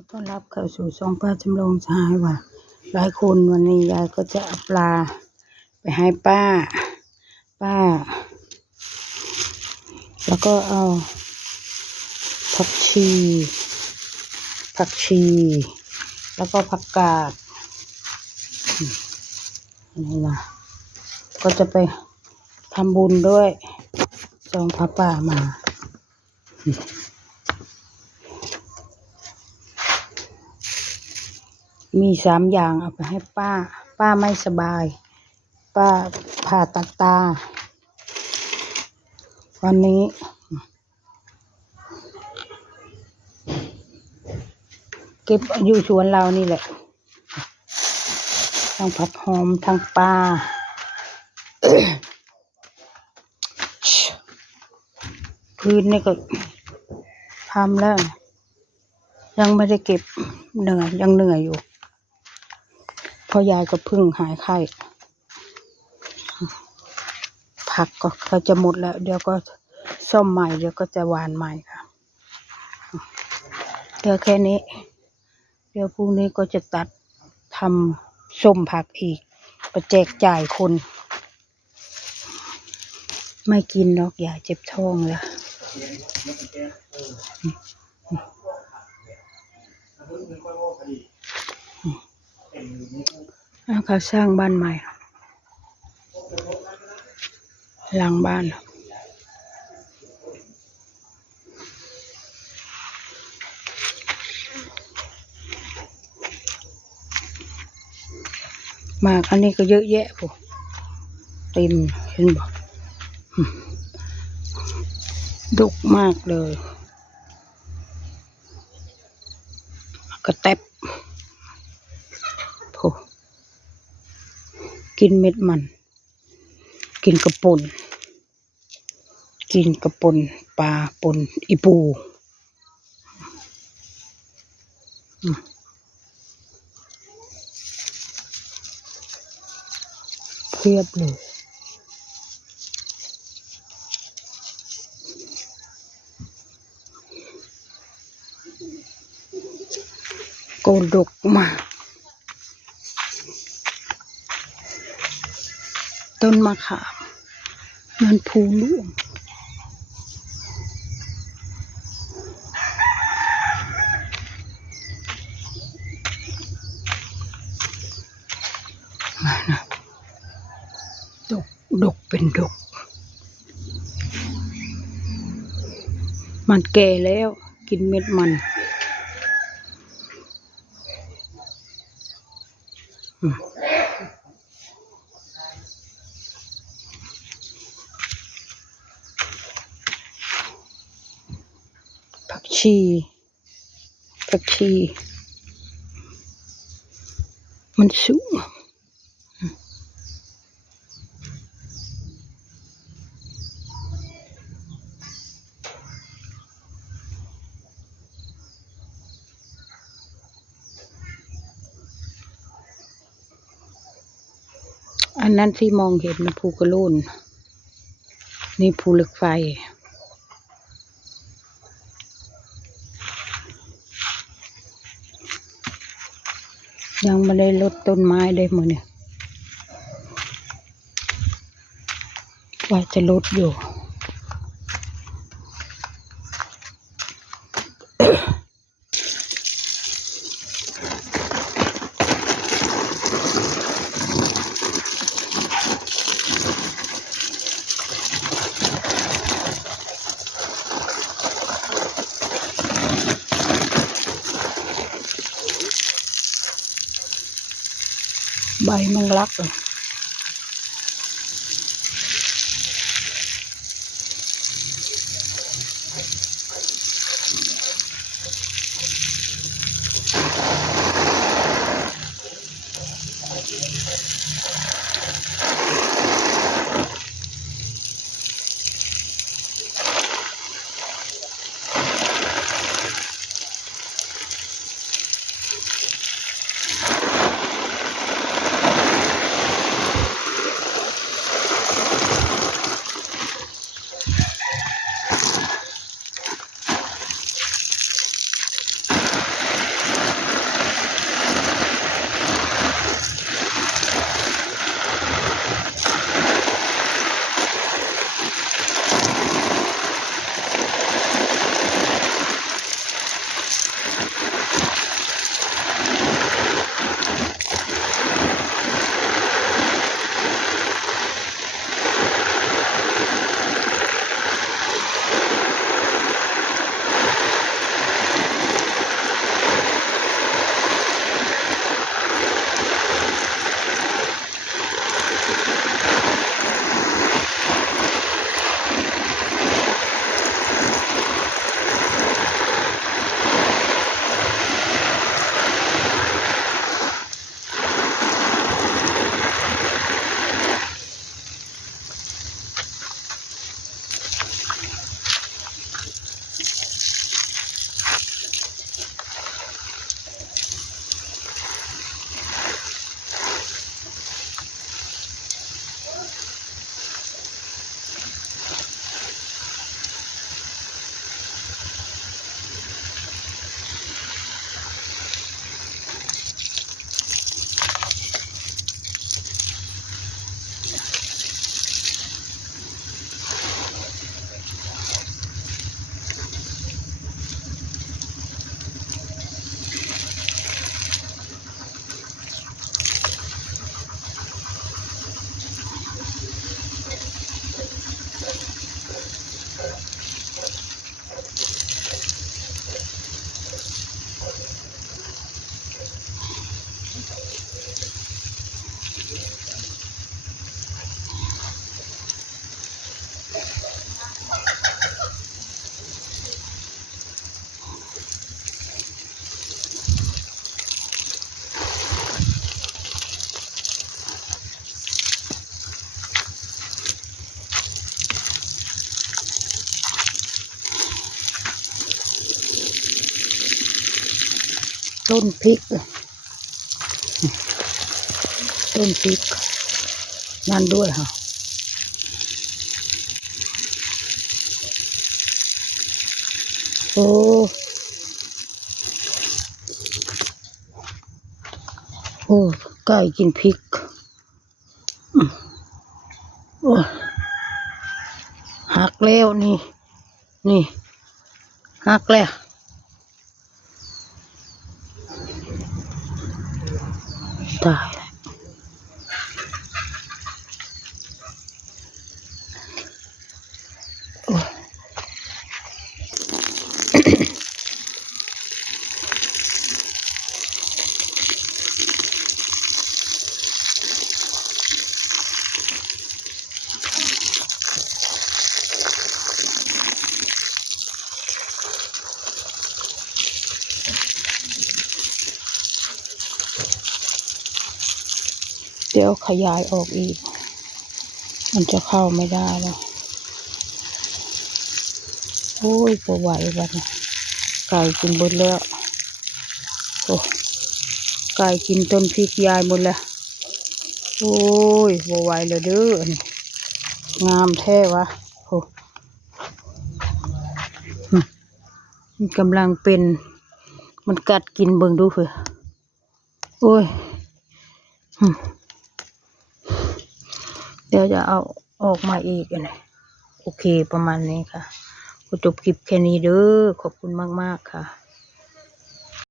อต้อนรับเข้าสู่ช่องป้าจำลองชายว่ะหลายคนวันนี้ยายก็จะเอาปลาไปให้ป้า แล้วก็เอาผักชี แล้วก็ผักกาดนี่นะก็จะไปทำบุญด้วยจองพระป่ามามี3 อย่างเอาไปให้ป้าไม่สบายป้าผ่าตัดตาวันนี้เก็บอยู่สวนเรานี่แหละทั้งผักหอมทั้งปลา พื้นนี่ก็ทำแล้วยังไม่ได้เก็บยังเหนื่อยอยู่เพราะยายก็เพิ่งหายไข้ผักก็จะหมดแล้วเดี๋ยวก็ซ่อมใหม่เดี๋ยวก็จะหวานใหม่ค่ะเดี๋ยวแค่นี้เดี๋ยวพรุ่งนี้ก็จะตัดทำส้มผักอีกไปแจกจ่ายคนไม่กินหรอกอย่าเจ็บท้องแล้วเขาสร้างบ้านใหม่หลังบ้านมากอันนี้ก็เยอะแยะพวกเต็มเห็นบอกดกมากเลยกระแตบพวกกินเม็ดมันกินกระป่นปลาป่นอีปูเพียบเลยโกดกมากต้นมะขามมันภูร่วงดกเป็นดกมันแก่แล้วกินเม็ดมันผักชีมันสูงอันนั้นที่มองเห็นนะภูกระโล้นนี่ภูเหล็กไฟยังไม่ได้ลดต้นไม้เลยมื้อนี้ว่าจะลดอยู่ใบมันรักเลย ต้นพริกนั่นด้วยค่ะโอ้ไก่กินพริกโอ้หักแล้วนี่หักแล้วตายเดี๋ยวขยายออกอีกมันจะเข้าไม่ได้แล้วโอ้ยบ่ไหวบัดนี้ไก่กินหมดแล้วโอ้ไก่กินต้นพริกยายหมดแล้วโอ้ยบ่ไหวแล้วเด้องามแท้วะโอ้มันกำลังเป็นมันกัดกินเบิ่งดูเถอะโอ้ยเดี๋ยวจะเอาออกมาอีกนะโอเคประมาณนี้ค่ะก็จบคลิปแค่นี้เด้อขอบคุณมากๆค่ะ